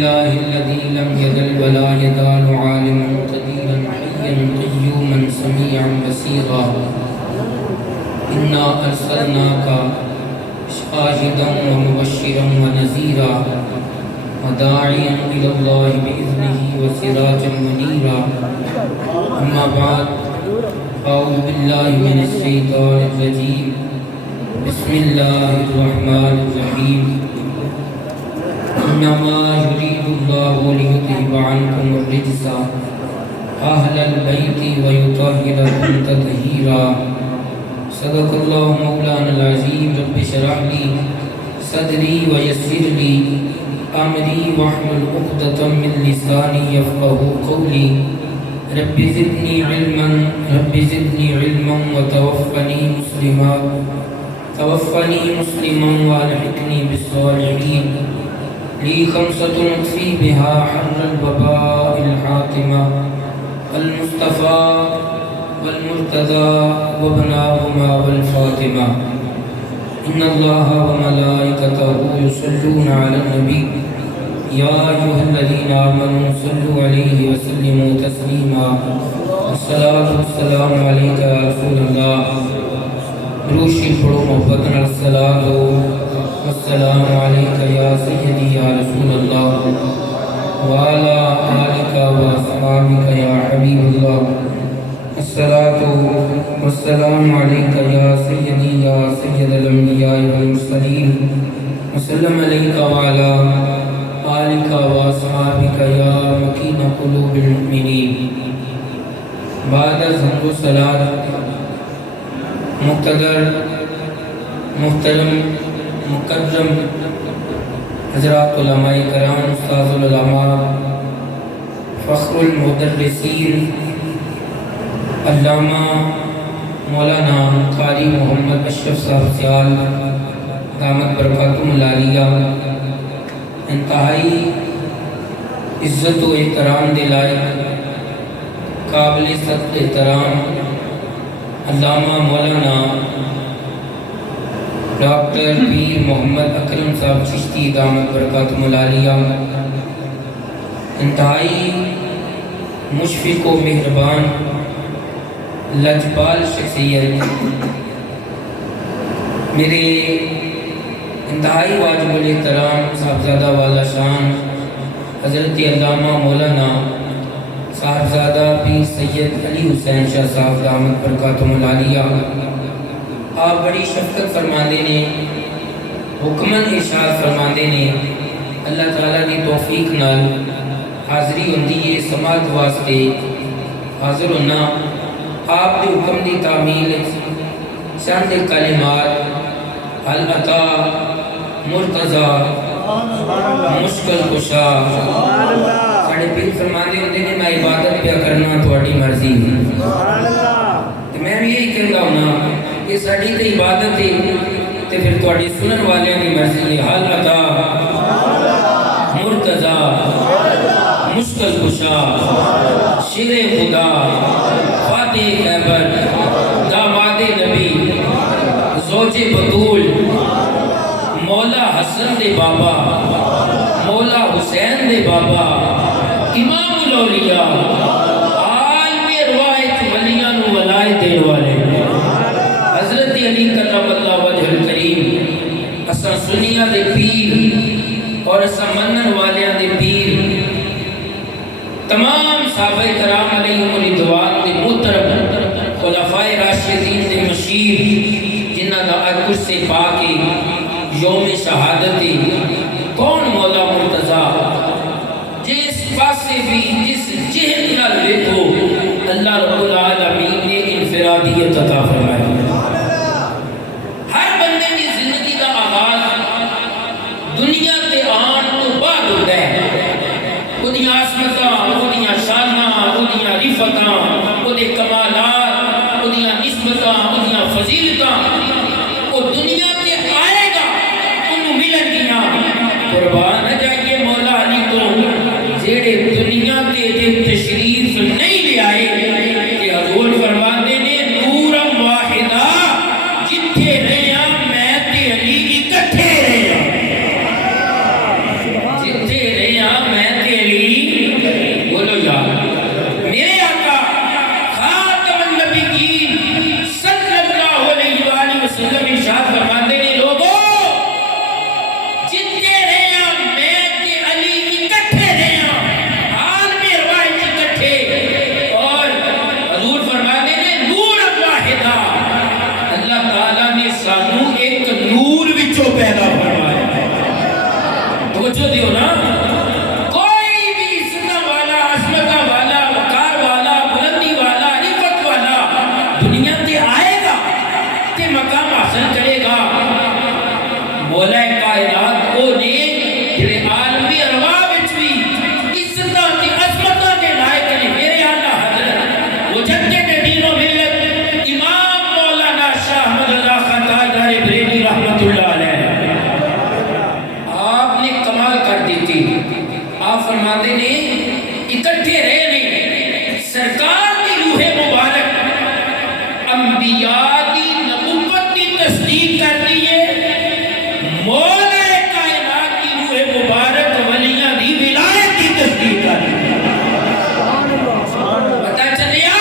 الله الذي لم يزل ولا يزال عالما قديرا حيا قيوما سميعا بصيرا إنا أرسلناك شاهدا ومبشرا ونذيرا وداعيا إلى الله بإذنه وسراجا منيرا أما بعد أعوذ بالله من الشيطان الرجيم بسم الله الرحمن الرحيم إنما يريد الله ليذهب عنكم الرجس أهل البيت ويطهركم تطهيرا صدق الله مولانا العظيم رب اشرح لي صدري ويسر لي أمري واحلل عقدة من لساني يفقهوا قولي رب زدني علما وتوفني مسلما والحقني بالصالحين لي خمسة نطفي بها حر الوباء الحاتمة المصطفى والمرتضى وابناهما والفاطمة إن الله وملائكته يصلون على النبي يا أيها الذين آمنوا صلوا عليه وسلموا تسليما الصلاة والسلام عليك يا رسول الله روشی پڑھو محبت الصلاة والسلام عليك يا سيدي يا رسول الله وعلى آلك وأصحابك يا حبيب الله الصلاة والسلام عليك يا سيدي يا سيد الأنبياء والمرسلين وسلم عليك وعلى آلك وأصحابك يا مكين قلوب المؤمنين بعد الحمد والصلاة مقتدر محترم مکرم حضرات علماء کرام استاذ العلماء فخر المدرسین علامہ مولانا قاری محمد اشرف صاحب سیال دامت برکاتہم العالیہ انتہائی عزت و احترام دلائق قابل سخت احترام علامہ مولانا ڈاکٹر پیر محمد اکرم صاحب چشتی دامت برکاتہم العالیہ انتہائی مشفق و مہربان لجپال شخصیت میرے انتہائی واجب الاحترام صاحبزادہ والا شان حضرت علامہ مولانا صاحبزادہ پیر سید علی حسین شاہ صاحب دامت برکاتہم العالیہ آپ بڑی شفقت فرماندے نے حکمن ارشاد فرماندے نے اللہ تعالیٰ دی توفیق نال حاضری ہوندی ہے سماعت واسطے حاضر ہونا آپ دے حکم دی تعمیل چند کلمات حل عطا مرتضی مشکل کشا ساڑھے پیر فرماندے ہوندے نے میں عبادت پیا کرنا تھوڑی مرضی تو میں بھی یہی کہتا ہوں نا کہ ساڑھی تے عبادت ہے تے پھر تواڈی سنن والیاں دی مرضی ہے حل عطا مرتضی مشکل کشا شیر خدا فاتح خیبر داماد نبی زوج بطول مولا حسن دے بابا مولا حسین دے بابا امام الاولیاء عالم روایت ولیاں نو ولایت دے والے حضرت علی کرم اللہ وجہ الکریم اساں سنیہ دے پیر اور اساں منن والیاں دے پیر تمام صحابہ کرام علیہم رضوان دے محترم خلفائے راشدین دے مشیر جنہ دا عرش سے پاک یوم شہادت کون مولا مرتضی جس پاسے بھی جس جہت نال دیکھو اللہ رب العالمین نے انفرادیت عطا فرمائی ہر بندے کی زندگی کا آغاز دنیا کے آن تو بعد ہوتا ہے خودی عاصمتاں خودی شاناں خودی رفتاں خودی کمالات خودی نسبتاں خودی فضیلتاں وہ دنیا کے آئے گا انہوں ملن گیا قربان جائیے مولا علی تو جیڑے دنیا کے تشریف نہیں لے آئے کہ حضور فرماتے نے نورم واحدہ جتھے رہیا میں تے علی اکٹھے رہیا جتھے رہیا آپ فرماتے نے اکٹھے رہے نے سرکار کی روح مبارک انبیاء کی نبوت کی تصدیق کرتی ہے، مولا کائنات کی روح مبارک ولیاں دی ولایت کی تصدیق کرتی ہے۔ پتہ چلیا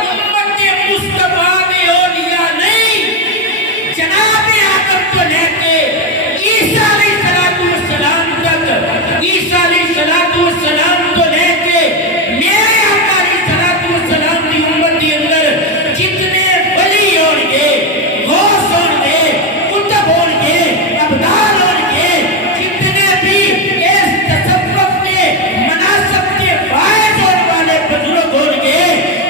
امت مصطفیٰ میں اولیاء نہیں، جناب آدم کو لے کے عیسیٰ علیہ السلام تک، عیسیٰ علیہ السلام کو لے کے میرے آقا علیہ السلام کی امت کے اندر جتنے ولی ہوں گے، غوث ہوں گے، قطب ہوں گے، ابدال ہوں گے، جتنے بھی اس تصوف کے مناسب کے فائز ہونے والے بزرگ ہوں گے،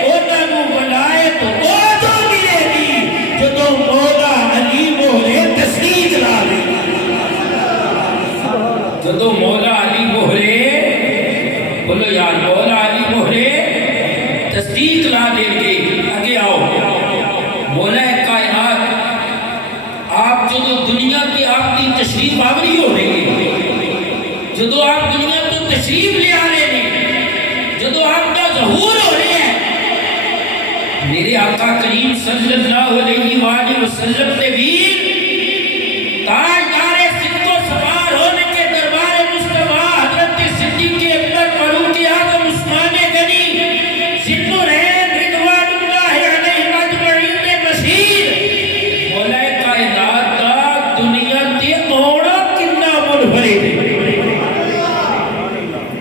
انہوں نے ولایت ادو ملے گی جدو مولا علی مہرے تصدیق لا لے، جدو مولا علی مہرے، بولو یار مولا علی مہرے تصدیق لا دیں گے۔ آگے آؤ، مولا کائنات آپ جدو دنیا کے آپ کی تشریف آوری ہو رہی ہے، جدو آپ دنیا تو تشریف لے آ رہے ہیں، جدو آپ کا ظہور ہو رہے ہیں، میرے آقا کریم صلی اللہ علیہ وآلہ وسلم نے بھی تاجدار صدق و سوار ہونے کے دربار مصطفیٰ حضرت صدیق اکبر فاروق اعظم عثمان غنی ذی النورین رضوان اللہ علیہ اجمعین بشیر مولا کائنات دا دنیا تے آنا کتنا منفرد ہے،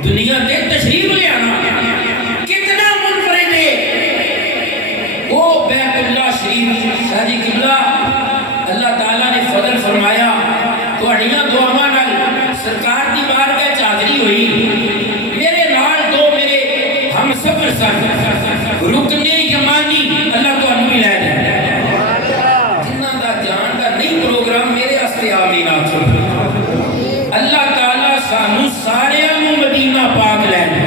دنیا تے تشریف لے آنا کتنا منفرد ہے۔ وہ بیت اللہ شریف شاہی قبلہ اللہ تعالیٰ نے فضل فرمایا تو اڑیاں دعاواں نال سرکار دی بارگاہ وچ حاضری ہوئی، میرے نال دو میرے ہم سفر سن رکن یمانی، اللہ تو انہوں لے دے جنہ دا جان دا نہیں پروگرام میرے واسطے آمین آخو، اللہ تعالیٰ سانو سارے مدینہ پاک لے دے،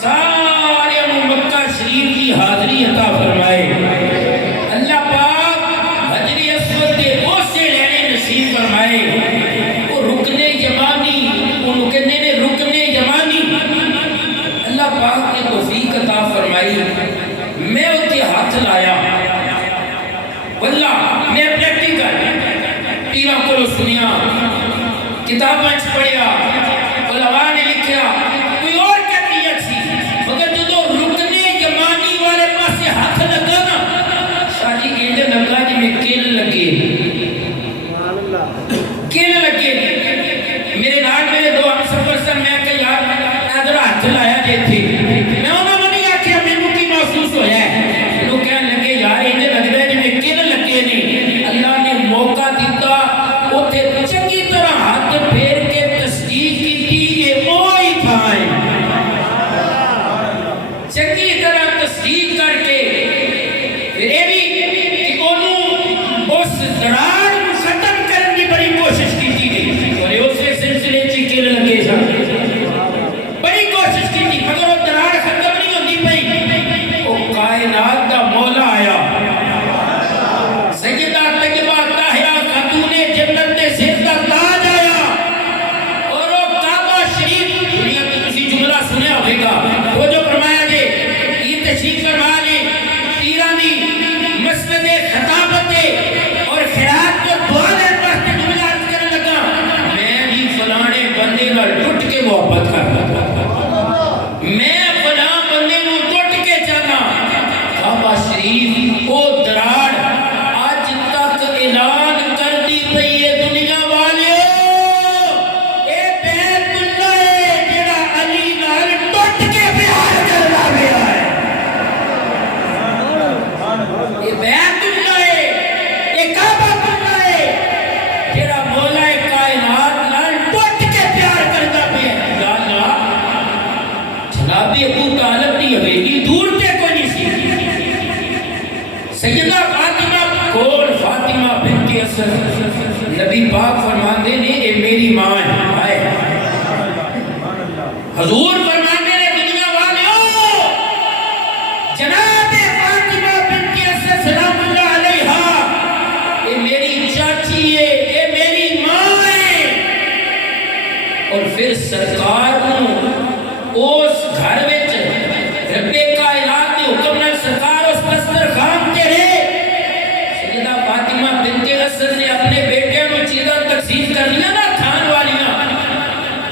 سارے مکہ شریف کی حاضری عطا فرمائے، اللہ پاک حجر اسود کے بوسے لینے نصیب فرمائے۔ وہ رکن یمانی، انہوں کہنے نے رکن یمانی، اللہ پاک نے توفیق عطا فرمائی، میں اتنے ہاتھ لایا، واللہ میں پریکٹیکل پیروں کو سنیا، کتابیں پڑھیا، علماء نے لکھیا، کوئی اور کیفیت سی، مگر جدو رکن یمانی والے پاسے ہاتھ لگا نا شاہ جی کہتے لگا جی میں کل لگے، کل لگے، میرے نال میرے دو ہم سفر سن، میں کہ یار ادھر ہاتھ لایا جے تھے، میں انہوں نے نہیں آکھیا مینوں کی محسوس ہویا ہے، لوگ کہنے لگے یار انہیں لگ رہا ہے جی میں کل لگے نہیں، اللہ نے موقع دیتا اتھے چنگی طرح ہاتھ پھیر کے تصدیق کی تھی یہ موئی تھائیں، چنگی طرح تصدیق کر کے پھر یہ بھی کہ انہوں اس دراڑ ختم کرنے کی بڑی کوشش کی تھی، اور اسے سلسلے چکل لگے سا بڑی کوشش کی تھی، مگر وہ دراڑ ختم نہیں ہوتی پئی، وہ کائنات کا مولا آیا، سیدہ طیبہ طاہرہ خاتون جنت نے سر کا تاج آیا، اور وہ کعبہ شریف دنیا کی کسی جملہ سنیا ہوئے گا، وہ جو فرمایا جے یہ تشریف فرما لے پیرانی مسجد خطابت اور خیرات کو دعا لے پاستے جملہ عرض کرنے لگا، میں بھی فلانے بندے نہ ٹوٹ کے محبت کرتا، میں فلاں بندے نہ ٹوٹ کے جانا، کعبہ شریف او دراڑ آج تک اعلان کر دی پئی ہے دنیا والے، اے بیت اللہ ہے جڑا علی نال ٹوٹ کے پیار کرنا پیا ہے، یہ بیت اللہ ہے، یہ کعبہ اللہ ہے جڑا مولا کائنات نال ٹوٹ کے پیار کرنا پیا ہے۔ یا اللہ جناب ابو طالب دی حویلی دور تے کوئی نہیں سی، سیدہ فاطمہ کول فاطمہ بنت اسد، نبی پاک فرماندے نے اے میری ماں ہے، حضور فرماندے نے دنیا والوں جناب فاطمہ بنت اسد سلام اللہ علیہا اے میری چاچی ہے، اے میری ماں ہے، اور پھر سرکار اس گھر وچ رب کائنات کے حکم نال سرکار اس دسترخوان تے رہے۔ سیدہ فاطمہ بنت اسد نے اپنے بیٹے کو چیزاں تقسیم کرنیاں نا کھان والیاں،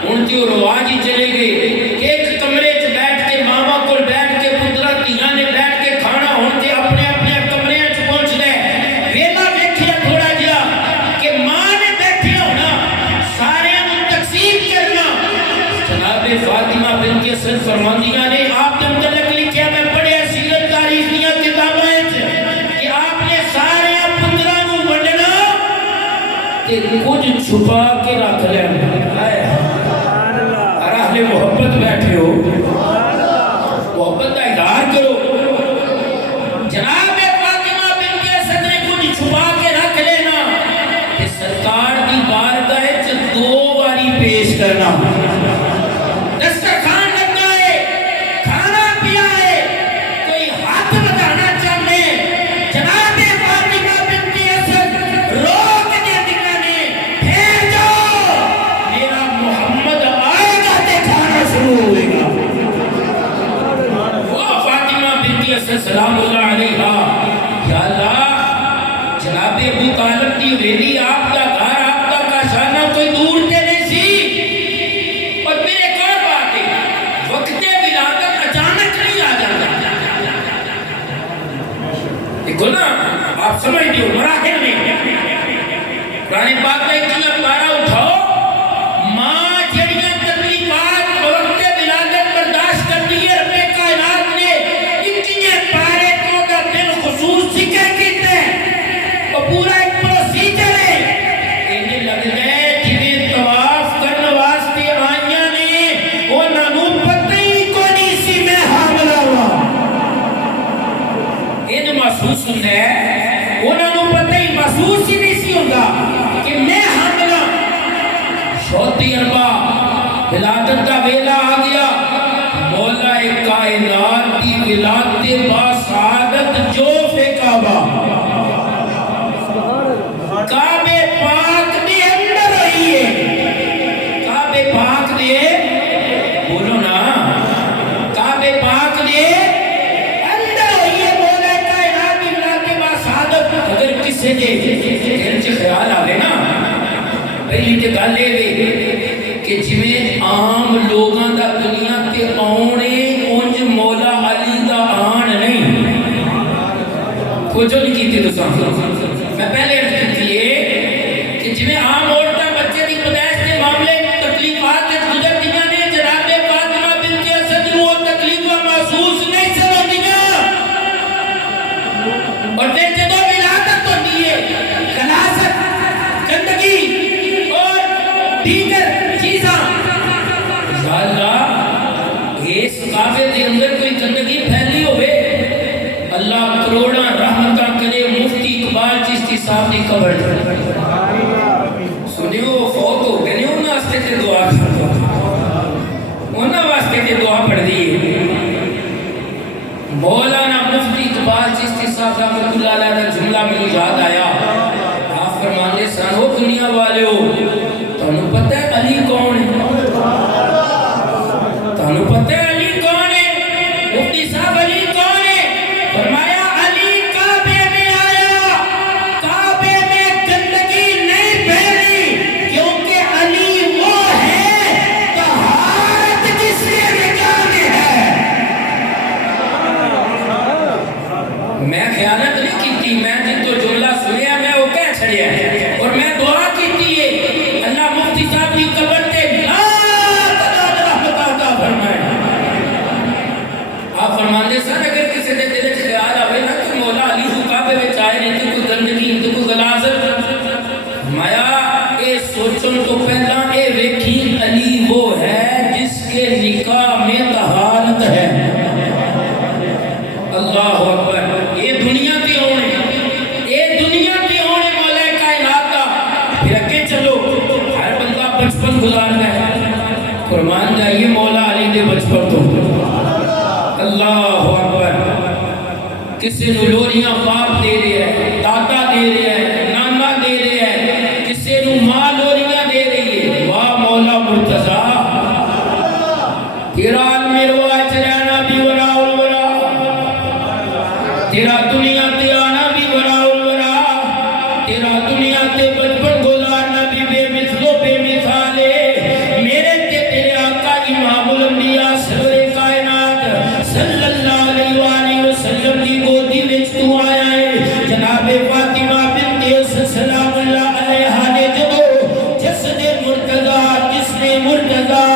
ان کی رواج ہی چلے گئے کہ ایک کمرے چ بیٹھ کے ماما کو بیٹھ کے پترا تیاں نے بیٹھ کے کھانا ہون تے اپنے اپنے کمرے چ پہنچ گئے۔ ویلا ویکھیا تھوڑا جہا کہ ماں نے بیٹھے ہونا سارے تقسیم کرنا۔ جناب فاطمہ بنت اسد فرماندیاں نے آپ نے متعلق لکھیا، میں پڑھیا سیرت تاریخ دیاں کتاباں وچ کہ آپ نے سارے پتراں نوں ونڈنا تے کچھ چھپا کے رکھ لینا۔ اہل محبت بیٹھے ہو، محبت کا اظہار کرو۔ جناب فاطمہ بنت اسد نے کچھ چھپا کے رکھ لینا کہ سرکار کی بارگاہ وچ 2 باری پیش کرنا۔ دسترخوان لگا ہے، کھانا پیا ہے، کوئی ہاتھ بتانا چاہتے جناب فاطمہ بنت اسد روک دیا دیا نے، پھر جاؤ میرا محمد آئے گا تے کھانا شروع ہوئے گا۔ وہ فاطمہ بنت اسد سلام اللہ علیہا، یا اللہ جناب ابو طالب کی ویلی آپ کا گھر آپ کا کاشانہ کوئی دور تے نہیں سی، اور پھر ایک اور بات ہے وقت ولادت اچانک نہیں آ جاتا۔ دیکھو نا آپ سمجھتے ہو مراحل میں قرآن پاک میں اتنا پارا اٹھاؤ، ماں جڑیاں تکلیفات وقت ولادت برداشت کر دی ہے، رب کائنات نے اتنے پارے کو کا بالخصوص ذکر کیتے ہیں، اور پورا ایک پروسیجر ہے۔ انہیں لگ گئے جنہیں طواف کرنے واسطے آئیاں نے انہاں نوں پتہ ہی کوئی نہیں سی میں حاملہ ہوا۔ انہیں محسوس ہوتا ہے، انہاں نوں پتہ ہی محسوس ہی نہیں سی ہوتا کہ میں حاملہ۔ شوتی اربا ولادت کا ویلا آ گیا، مولا کائنات کی ولادت باسعادت جو کعبہ کعبے پاک دے اندر ہوئی ہے۔ کعبے پاک دے بولو نا، کعبے پاک دے اندر ہوئی ہے مولا کائنات کی ولادت باسعادت۔ اگر کسی دے دل چ خیال آوے نا، پہلی تے گل اے کہ جویں عام لوگاں دا دنیا تے آنے انج مولا علی دا آن نہیں۔ کچھ نہیں کیتے تو میں پہلے عرض کی ہے کہ جویں عام عورتاں بچے دی پیدائش کے معاملے تکلیفات وچ گزردیاں نے، جناب فاطمہ بنت اسد نوں وہ تکلیفاں محسوس نہیں سن ہوندیاں، اور پھر جدوں ولادت ہوندی ہے غلاظت، گندگی اور دیگر چیزاں، یا اللہ اس کعبے دے اندر کوئی گندگی پھیلی ہوئے، اللہ کروڑاں رحمتاں کرے مفتی اقبال چشتی صاحب دی قبر سنیو فوت ہو گئے، انہاں واسطے تے دعا کرو، انہاں واسطے تے دعا پڑھ دی۔ مولانا مفتی اقبال چشتی صاحب رحمۃ اللہ علیہ کا جملہ مجھے یاد آیا۔ آپ فرمانے سن، ہو دنیا والے ہو تانوں پتہ ہے علی کون ہے؟ تانوں پتہ ہے علی کون ہے؟ مفتی صاحب علی کون ہے؟ فرمایا علی کعبے میں آیا، کعبے میں گندگی نہیں پھیلی، کیونکہ علی وہ ہے طہارت جس کے نگاہ میں ہے۔ میں خیانت نہیں کیتی، میں جن تو جملہ سنیا میں وہ کہہ چھڑیا ہے، اور میں دعا کیتی ہے اللہ مفتی صاحب کی قبر تے آپ فرماندے سن اگر کسی دے دل وچ خیال آوے نا کہ مولا علی کو کعبے وچ آئے نے تے کوئی گندگی تے کوئی غلاظت، مایا اے سوچن تو پہلا اے ویکھی علی وہ ہے جس کے نکاح میں طہارت ہے۔ اللہ اکبر، یہ دنیا تے ہونے، یہ دنیا تے ہونے مولا کائنات دا۔ پھر اگے چلو، ہر بندہ بچپن گزارتا ہے، قربان جائیے مولا علی دے بچپن تو۔ اللہ اکبر، کسی نو لوریاں باپ دے رہے ہیں، دادا دے رہے ہیں، نانا دے رہے ہیں، کسی نو ماں لوریاں دے رہی ہے۔ واہ مولا مرتضیٰ، تیرا عالم روایت رہنا بھی وراء الورا، تیرا دنیا تے آنا بھی وراء الورا، تیرا دنیا تے بچپن گزارنا بھی بے مثل و بے مثال ہے۔ میرے تے تیرے آقا امام الانبیاء سرور کائنات صلی اللہ علیہ وآلہ وسلم کی گودی وچ تو آیا ہے۔ جناب فاطمہ بنت اسد سلام اللہ علیہا نے جدو جسد مرتضی، جس نے مرتضی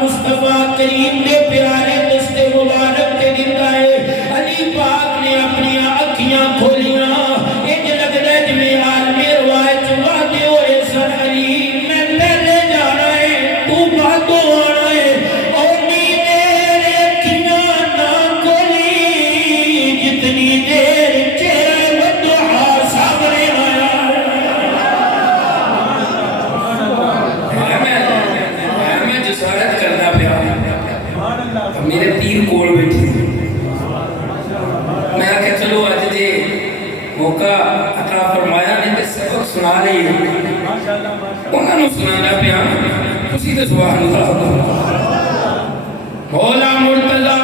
مصطفیٰ کریم نے پیارے دست مبارک تے دیتا ہے، علی پاک نے اپنی اکھیاں کھولیاں، انج لگدا ہے جویں عالم روایت وعدے ہوئے سن، علی میں پہلے جانا ہے تو بعدوں آنا ہے، اور میرے اکھیاں نہ کھولی جتنی دیر چہرہ ودعا سامنے آیا۔ میں جسارت کرنا پیا، میرے پیر کول بیٹھے، میں آکے چلو آج دے موقع عطا فرمایا نے تے سبق سنا لئی، انہاں نوں سنانا پیا، اسی تے سبحان اللہ۔ مولا مرتضی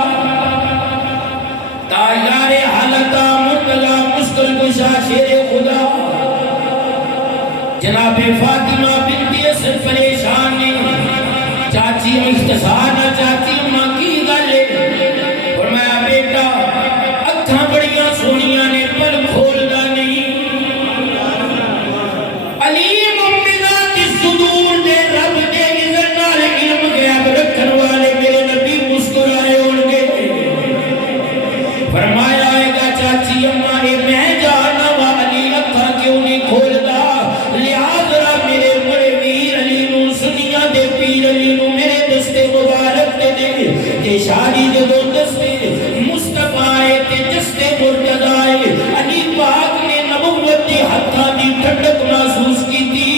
تاجدار حالتا، مرتضی مشکل کشا شیر خدا، جناب فاطمہ بنت اسد پریشان نے، چاچی اختصار نہ چاچی ماں کی گلے، فرمایا بیٹا اکھاں بڑیاں سونیاں نے پر کھولدا نہیں، علیم بذات الصدور دے رب دے اذن نال علم غیب رکھن والے میرے نبی مسکرائے ہون گے، فرمایا اے گا چاچی اماں اے میں جانا وا علی اکھاں کیوں نہیں کھولدا، لہذا میرے بڑے ویر علی نوں سنیاں دے پیر علی نوں میرے دستے مبارک تے دے تے شادی جدوں دستے مصطفیٰ تے دستے مرتضی، علی پاک نے نبوت دی ہتھاں دی ٹھنڈک محسوس کیتی،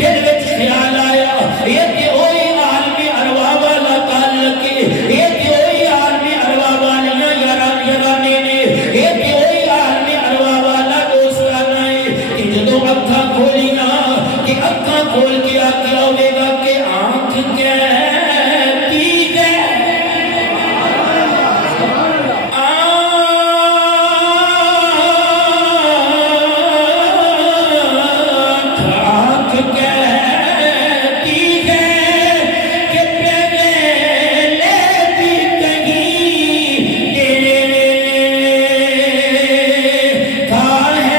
دل وچ خیال آیا یہ تے اوہی عالم ارواح والا تعلق ہے، یہ تے اوہی عالم ارواح والیاں یارانے نے، یہ تے اوہی عالم ارواح والا دوستانہ ہے، کہ جدوں اکھاں کھولیاں کہ اکھاں کھول کے آکیا ہوئے گا کہ آنکھ کہتی ہے، آنکھ کہتی ہے کہ پہلے بھی کہیں تیرے تھا ہے،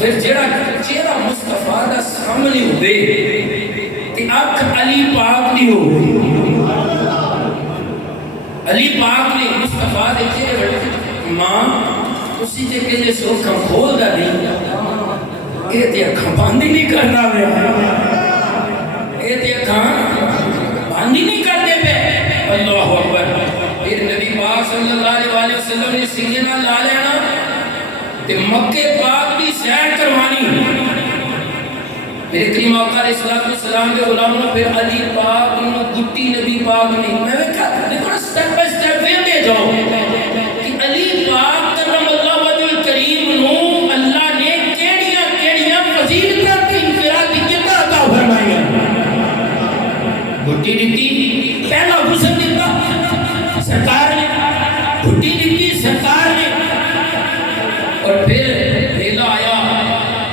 پھر جڑا چہرہ مصطفیٰ دا سامنے ہوئے تے اکھ علی پاک دی ہو، علی پاک نے مصطفیٰ دے چہرے بڑے ماں اسی تے کہنے سے اکھاں کھول دا نہیں، اے تے اکھاں باندھی نہیں کرنا میں، اے تے اکھاں باندھی نہیں کرتے پہ، اللہ اکبر۔ پھر نبی پاک صلی اللہ علیہ وسلم نے سینے نال لا لینا تے مکے پاک بھی سیر کروانی، میرے کریم آقا علیہ السلام کے غلاموں پھر علی پاک انہوں گٹی نبی پاک نے، میں نے کہا دیکھو سٹیپ بائی سٹیپ ویندے جاؤ کہ علی پاک کرم اللہ وجہ الکریم نو اللہ نے کیڑیاں فضیلتاں تے انفرادی کتنا عطا فرمائیاں، گٹی دیتی پہلا حسن دیتا سرکار نے، گٹی دیتی سرکار نے، اور پھر ویلا آیا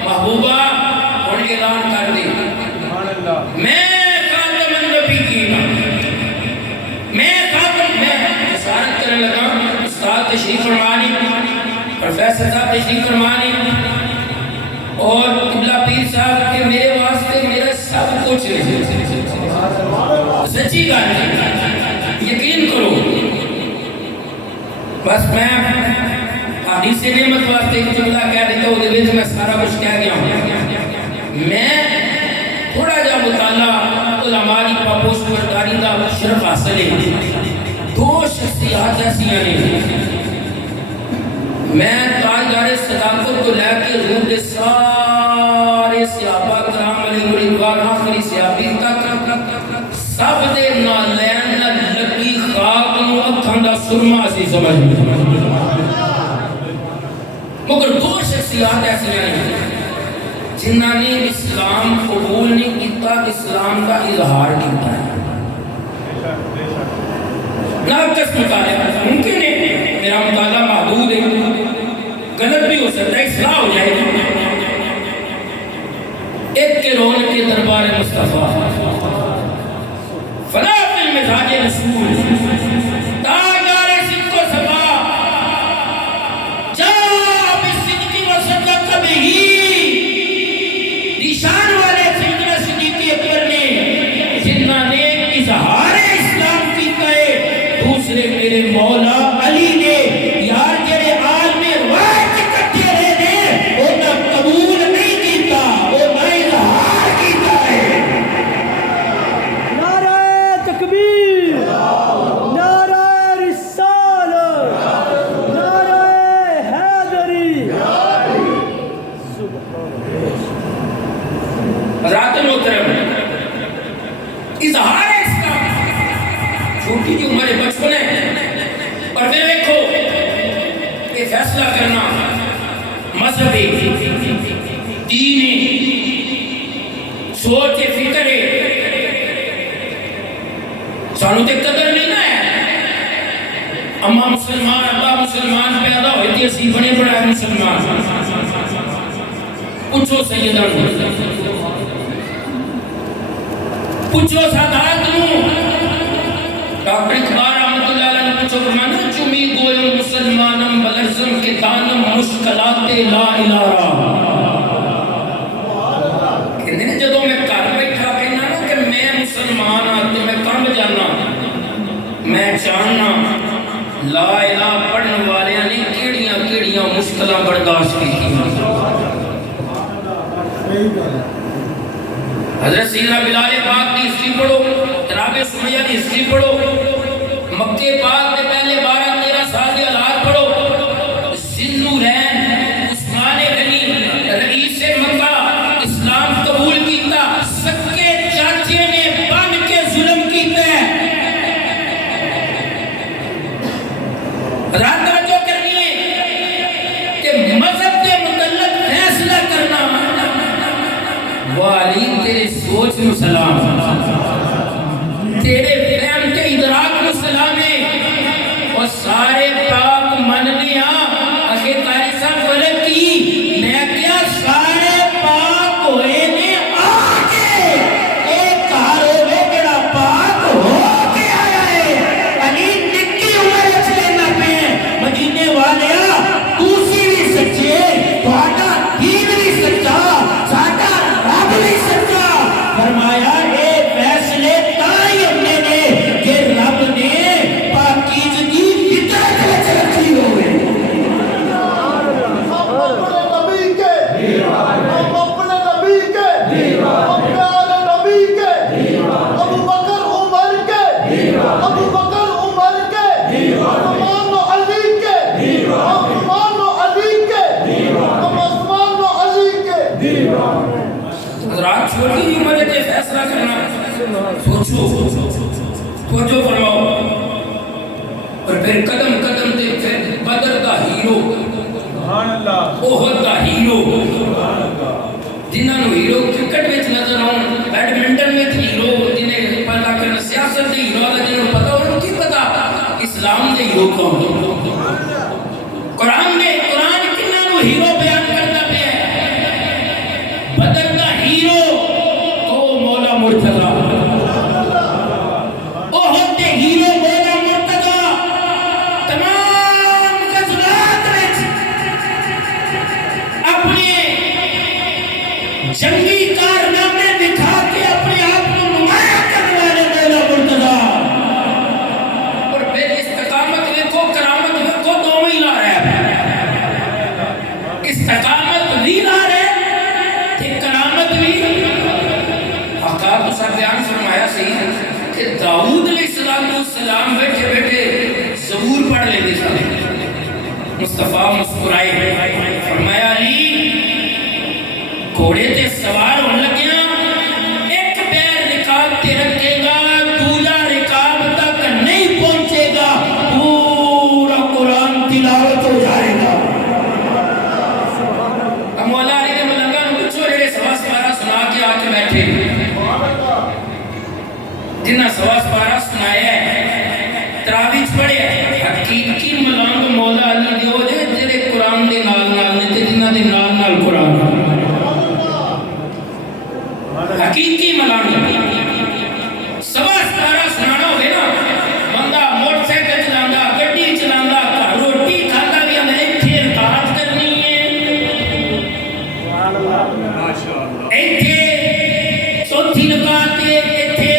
محبوبہ اور اعلان کر دی میں خاتم النبیین، میں خاتم، میں جسارت کرنے لگا، استاد تشریف فرمانی، پروفیسر صاحب تشریف فرمانی اور قبلہ پیر صاحب کہ میرے واسطے میرا سب کچھ سچی گل ہے، یقین کرو بس میں حدیث نعمت واسطے ایک جملہ کہہ دیتا ہوں، وہ میں سارا کچھ کہہ گیا ہوں. میں تھوڑا جا مطالعہ علماء کی پاپوش برداری دا شرف حاصل ہے. دو شخصیات ایسی ہیں، میں تاجدار صداقت کو لے کے حضور کے سارے صحابہ کرام علیہ رضوان آخری صحابی تک سب دے نالین لگی خاک نو اکھاں دا سرما سی سمجھ مگر دو شخصیات ایسی ہیں جنہاں نے اسلام قبول نہیں کیتا، اسلام کا اظہار کیتا ہے. ناقص مطالعہ ممکن ہے، میرا مطالعہ محدود ہے، غلط بھی ہو سکتا ہے، اصلاح ہو جائے گی. ایک کے رون کے دربار مصطفیٰ فلا فی المزاج رسول تاجدار صدق و صفا جا بالصدق و صدق بہی نشان والے سیدنا صدیق اکبر نے جنہاں نے اظہار اسلام کیتا ہے. دوسرے میرے مولا علی نے یار جڑے عالم روایت اکٹھے رہے نے وہ نہ قبول نہیں کیتا، وہ نہ اظہار کیتا ہے. نعرہ تکبیر، نعرہ رسالت، نعرہ حیدری. حضرات محترم، اظہار اسلام چھوٹی کی عمر بچپن ہے، اور پھر دیکھو یہ فیصلہ کرنا مذہب ہے، دین ہے، سوچ ہے، فکر ہے. سانو تے قدر نہیں نہ ہے. اماں مسلمان ابا مسلمان پیدا ہوئے تھے، اسی بڑے بڑے مسلمان. پوچھو سیدہ پوچھو سادات نو، ڈاکٹر اقبال رحمت اللہ علیہ نے پوچھو فرمایا چمی گویم مسلمانم بلرزم کے دانم مشکلات لا الارا. کہنے نے جدو میں گھر بیٹھا کہنا نا کہ میں مسلمان ہاں تو میں کم جانا، میں جاننا لا الہ پڑھن والے نے کیڑیاں کیڑیاں مشکلات برداشت کی. حضرت سیدنا بلال پاک کی ہسٹری پڑھو، تراب سمیہ کی ہسٹری پڑھو، مکے پاک کے پہلے 12-13 سال کے حالات پڑھو. ذوالنورین عثمان غنی رئیس مکہ اسلام قبول کیتا، سکے چاچے نے بن کے ظلم کیتا ہے. رات توجہ کرنی ہے کہ مذہب کے متعلق فیصلہ کرنا. والی تیرے سوچ نو سلام، تیرے فہم کے ادراک نو سلام ہے. اور سارے پاک مننے اگے تاری صاحب فرق کی میں کیا سارے پاک ہوئے نے آگے ایک کارو میں بڑا پاک ہو کے آیا ہے. علی نکی عمر چلینا پہ مدینے والے دوسری بھی سچے تھوڑا دین بھی سچا ساٹا رب بھی سچا. فرمایا اے فیصلے تائی اپنے نے کہ رب نے پاکیزگی فطرت وچ رکھی ہوئے. حضرات چھوٹی عمر میں فیصلہ کرنا، سوچو توجہ فرماؤ. اور پھر قدم قدم تے پھر بدر the hero, Uhud the hero, جنہاں نو ہیرو کرکٹ وچ نظر آؤں، بیڈمنٹن وچ ہیرو، جنہیں پتا کرنا سیاست دے ہیرو دا جنہوں پتا انہوں کی پتا اسلام دے ہیرو کون. قرآن میں قرآن کنہاں نو ہیرو بیان کرتا پیا ہے. بدر دا ہیرو تو مولا مرتضی، احد دے ہیرو مولا مرتضی. تمام غزوات وچ اپنے جنگی کارنامے دکھا کے اپنے آپ کو نمایاں کرنے والے مولا مرتضی. اور پھر استقامت دیکھو، کرامت دیکھو، مصطفیٰ مسکرائے فرمایا علی گھوڑے تے سوار ہونے لگیا ایک پیر رکاب تے رکھے گا دوجا رکاب تک نہیں پہنچے گا پورا قرآن تلاوت ہو جائے گا۔ اب مولا علی نے ملنگا نو پوچھو جڑے سوا سپارہ سنا کے آ کے بیٹھے جنہ سوا سپارہ سنایا ہے تراویح پڑھے حقیقی ملنگ مولا علی نے ہو جائے جڑے قرآن دے نال نال نے تے جنہ دے نال نال قرآن حقیقی ملنگ سوا سپارہ سنانا ہوئے نا بندہ موٹر سائیکل چلانا گڈی چلانا روٹی کھاتا بھی ہمیں ایتھے رکعت کرنی ہے ایتھے چوتھی رکعت ایتھے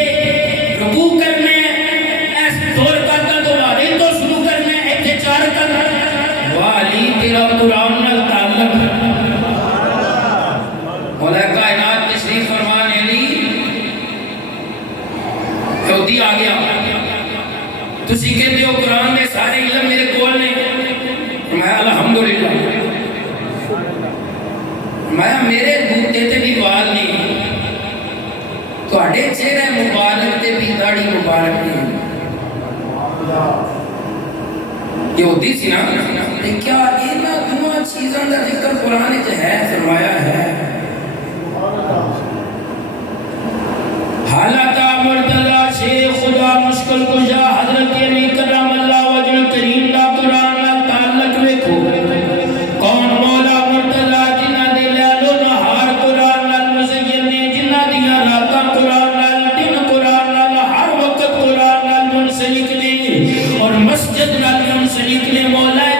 رکوع کرنا ہے اس دو رکعت تو بعد تو شروع کرنا ہے ایتھے چار رکعت واہ علی تیرا قرآن نال تعلق مولا کائنات تشریف فرمانے علی یہودی آ گیا تسی کہتے ہو قرآن دے سارے علم میرے کول نے فرمایا الحمدللہ فرمایا میرے بوتے تے بھی وال نہیں تواڈے چہرے مبارک تے بھی داڑھی مبارک نہیں یہودی سی نا تے کیا انہاں دونوں چیزاں دا ذکر قرآن وچ ہے فرمایا ہے حالات مرتضی شیخ خدا مشکل کشا حضرت علی کرم اللہ وجہ کریم دا قرآن نال تعلق ویکھو کون مولا مرتضی جنہ دے لیل و نہار قرآن نال مزین نے جنہ دیاں راتاں قرآن نال دن قرآن نال ہر وقت قرآن نال منسلک نے اور مسجد نال منسلک نے مولا